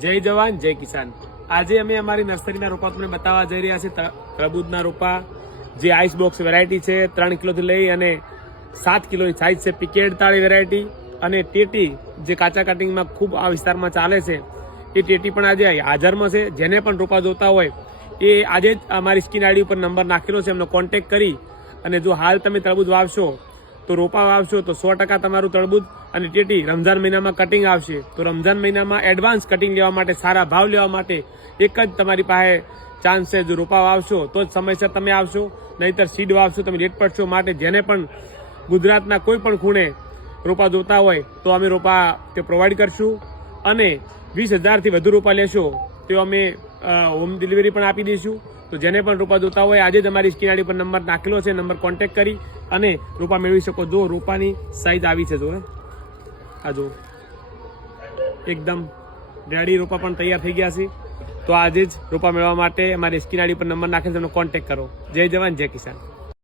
જય જવાન જય કિસાન। આજે અમે અમારી નર્સરીના રોપા તમને બતાવવા જઈ રહ્યા છીએ। તરબૂચના રોપા જે આઈસ બોક્સ વેરાયટી છે, 3 કિલોથી લઈ અને 7 કિલોની સાઇઝ છે। પિકેડ તાળી વેરાયટી અને ટેટી જે કાચા કટિંગમાં ખૂબ આ વિસ્તારમાં ચાલે છે, એ ટેટી પણ આજે હાજરમાં છે। જેને પણ રોપા જોતા હોય એ આજે જ અમારી સ્ક્રીન આઈડી ઉપર નંબર નાખેલો છે, એમનો કોન્ટેક્ટ કરી અને જો હાલ તમે તરબૂચ વાવશો તો રોપા વાવશો તો 100% તમારું તરબૂચ અને ટેટી રમઝાન મહિનામાં કટિંગ આવશે। તો રમઝાન મહિનામાં એડવાન્સ કટિંગ લેવા માટે, સારા ભાવ લેવા માટે એક જ તમારી પાસે ચાન્સ છે। જો રોપા વાવશો તો જ સમયસર તમે આવશો, નહીંતર સીડ વાવશો તમે લેટ પડશો। માટે જેને પણ ગુજરાતના કોઈ પણ ખૂણે રોપા જોતા હોય તો અમે રોપા તે પ્રોવાઈડ કરશું અને 20,000થી વધુ રોપા લેશો તો અમે હોમ ડિલિવરી પણ આપી દઈશું। તો જેને પણ રોપા જોતા હોય આજે જ અમારી સ્ક્રીન આઈડી પર નંબર નાખેલો છે, નંબર કોન્ટેક્ટ કરી અને રોપા મેળવી શકો। જો રોપાની સાઈઝ આવી છે, જો આ જો એકદમ રેડી રોપા પણ તૈયાર થઈ ગયા છે। તો આજે જ રોપા મેળવવા માટે અમારી સ્ક્રીન આઈડી પર નંબર નાખેલો છે, એમનો કોન્ટેક્ટ કરો। જય જવાન જય કિસાન।